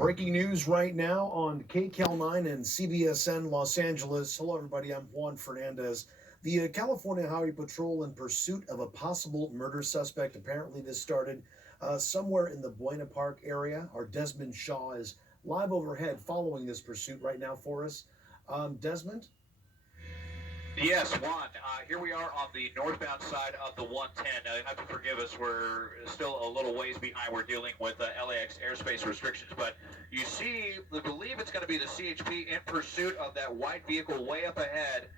Breaking news right now on KCAL 9 and CBSN Los Angeles. Hello, everybody. I'm Juan Fernandez. The California Highway Patrol in pursuit of a possible murder suspect. Apparently, this started somewhere in the Buena Park area. Our Desmond Shaw is live overhead following this pursuit right now for us. Desmond? Yes, Juan. Here we are on the northbound side of the 110. You have to forgive us. We're still a little ways behind. We're dealing with LAX airspace restrictions. But you see, I believe it's going to be the CHP in pursuit of that white vehicle way up ahead,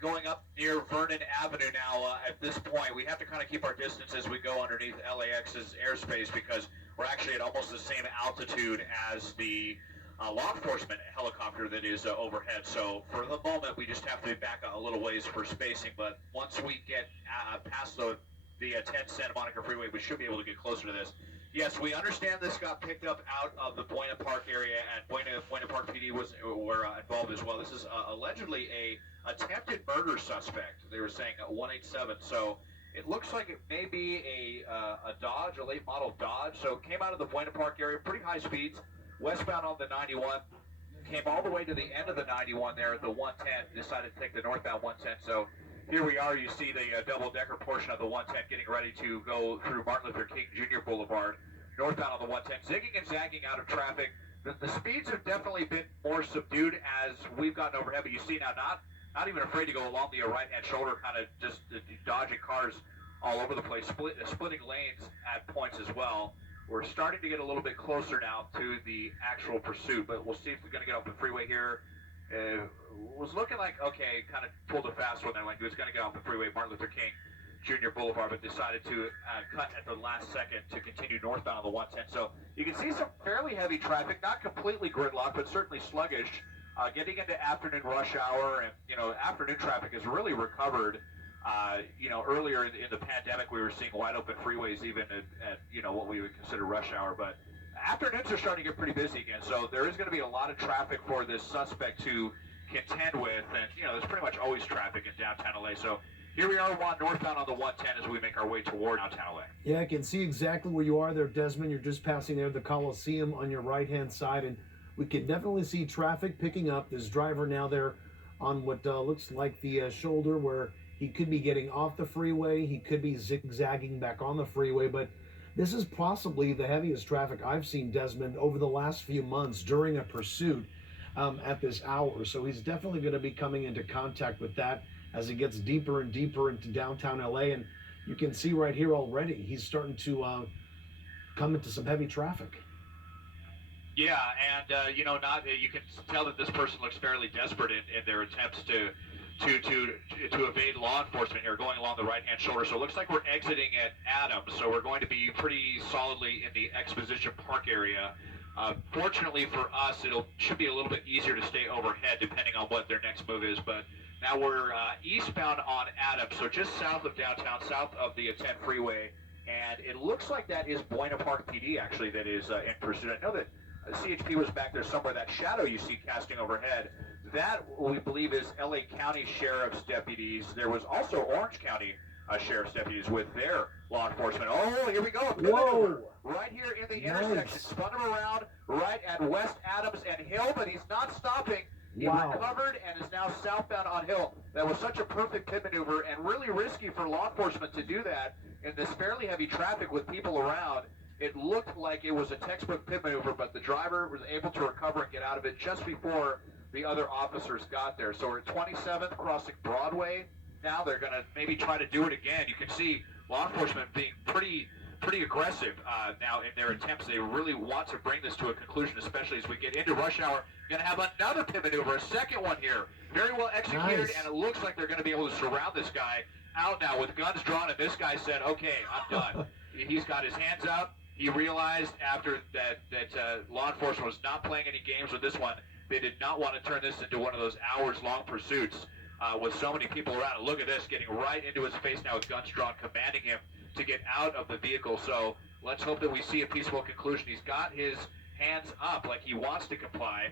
going up near Vernon Avenue now. At this point, we have to kind of keep our distance as we go underneath LAX's airspace because we're actually at almost the same altitude as the law enforcement helicopter that is overhead. So for the moment, we just have to be back a little ways for spacing. But once we get past the 10 Santa Monica Freeway, we should be able to get closer to this. Yes, we understand this got picked up out of the Buena Park area, and Buena Park PD were involved as well. This is allegedly a attempted murder suspect. They were saying 187. So it looks like it may be a Dodge, a late model Dodge. So it came out of the Buena Park area, pretty high speeds. Westbound on the 91, came all the way to the end of the 91 there at the 110, decided to take the northbound 110. So here we are, you see the double-decker portion of the 110 getting ready to go through Martin Luther King Jr. Boulevard, northbound on the 110, zigging and zagging out of traffic. The speeds have definitely been more subdued as we've gotten overhead, but you see now not even afraid to go along the right-hand shoulder, kind of just dodging cars all over the place, splitting lanes at points as well. We're starting to get a little bit closer now to the actual pursuit, but we'll see if we're going to get off the freeway here. Was looking like, okay, kind of pulled a fast one there, like he was going to get off the freeway, Martin Luther King Jr. Boulevard, but decided to cut at the last second to continue northbound on the 110. So you can see some fairly heavy traffic, not completely gridlocked, but certainly sluggish. Getting into afternoon rush hour, and afternoon traffic has really recovered. Earlier in the pandemic, we were seeing wide open freeways even at what we would consider rush hour. But afternoons are starting to get pretty busy again. So there is going to be a lot of traffic for this suspect to contend with. And, there's pretty much always traffic in downtown LA. So here we are, northbound on the 110 as we make our way toward downtown LA. Yeah, I can see exactly where you are there, Desmond. You're just passing there, the Coliseum on your right-hand side. And we can definitely see traffic picking up. This driver now there on what looks like the shoulder where he could be getting off the freeway. He could be zigzagging back on the freeway. But this is possibly the heaviest traffic I've seen, Desmond, over the last few months during a pursuit at this hour. So he's definitely going to be coming into contact with that as he gets deeper and deeper into downtown LA. And you can see right here already, he's starting to come into some heavy traffic. Yeah, and you can tell that this person looks fairly desperate in their attempts to evade law enforcement here, going along the right-hand shoulder. So it looks like we're exiting at Adams, so we're going to be pretty solidly in the Exposition Park area. Fortunately for us, should be a little bit easier to stay overhead depending on what their next move is, but now we're eastbound on Adams, so just south of downtown, south of the 10 freeway, and it looks like that is Buena Park PD, actually, that is in pursuit. I know that CHP was back there somewhere. That shadow you see casting overhead, that we believe is LA County Sheriff's deputies. There was also Orange County Sheriff's deputies with their law enforcement. Oh, here we go. Whoa! Right here in the intersection. Spun him around right at West Adams and Hill, but he's not stopping. He recovered and is now southbound on Hill. That was such a perfect pit maneuver and really risky for law enforcement to do that in this fairly heavy traffic with people around. It looked like it was a textbook pit maneuver, but the driver was able to recover and get out of it just before the other officers got there. So we're at 27th crossing Broadway. Now they're going to maybe try to do it again. You can see law enforcement being pretty aggressive now in their attempts. They really want to bring this to a conclusion, especially as we get into rush hour. Going to have another pit maneuver, a second one here. Very well executed, and it looks like they're going to be able to surround this guy out now with guns drawn, and this guy said, okay, I'm done. He's got his hands up. He realized after that law enforcement was not playing any games with this one. They did not want to turn this into one of those hours-long pursuits with so many people around. And look at this, getting right into his face now with guns drawn, commanding him to get out of the vehicle. So let's hope that we see a peaceful conclusion. He's got his hands up like he wants to comply.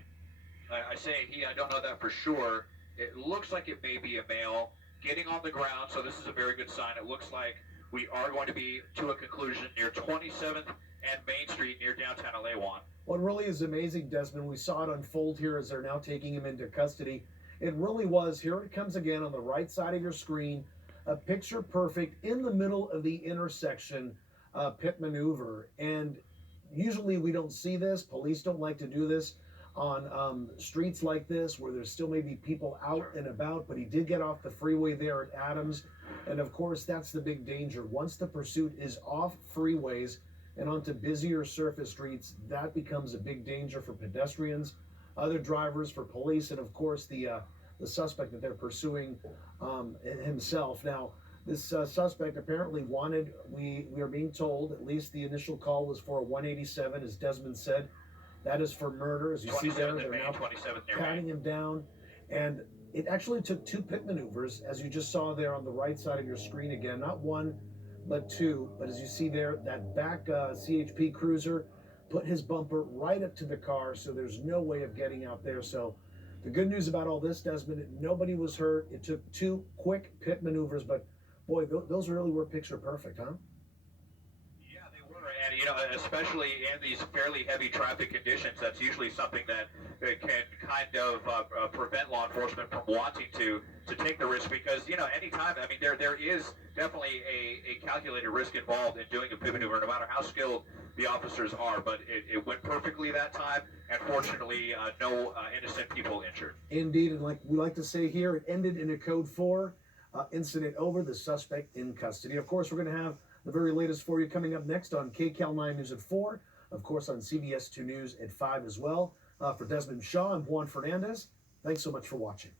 I say he, I don't know that for sure. It looks like it may be a male getting on the ground, so this is a very good sign. It looks like we are going to be to a conclusion near 27th and Main Street near downtown LA, Juan. What really is amazing, Desmond, we saw it unfold here as they're now taking him into custody. It really was, here it comes again on the right side of your screen, a picture perfect in the middle of the intersection pit maneuver. And usually we don't see this. Police don't like to do this on streets like this where there's still maybe people out and about, but he did get off the freeway there at Adams. And of course, that's the big danger. Once the pursuit is off freeways and onto busier surface streets, that becomes a big danger for pedestrians, other drivers, for police, and of course the suspect that they're pursuing himself. Now, this suspect apparently wanted, we are being told, at least the initial call was for a 187, as Desmond said. That is for murder. As you see there, they're now patting him down. And it actually took two pit maneuvers, as you just saw there on the right side of your screen again. Not one, but two. But as you see there, that back CHP cruiser put his bumper right up to the car, so there's no way of getting out there. So the good news about all this, Desmond, nobody was hurt. It took two quick pit maneuvers, but boy, those really were picture perfect, huh? Yeah, they were, and especially in these fairly heavy traffic conditions, that's usually something that can kind of prevent law enforcement from wanting to take the risk, because anytime, I mean, there is definitely a calculated risk involved in doing a pit maneuver, no matter how skilled the officers are. But it went perfectly that time, and fortunately, no innocent people injured. Indeed, and like we like to say here, it ended in a code 4. Incident over, the suspect in custody. Of course, we're going to have the very latest for you coming up next on KCAL 9 News at 4. Of course, on CBS 2 News at 5 as well. For Desmond Shaw, I'm Juan Fernandez. Thanks so much for watching.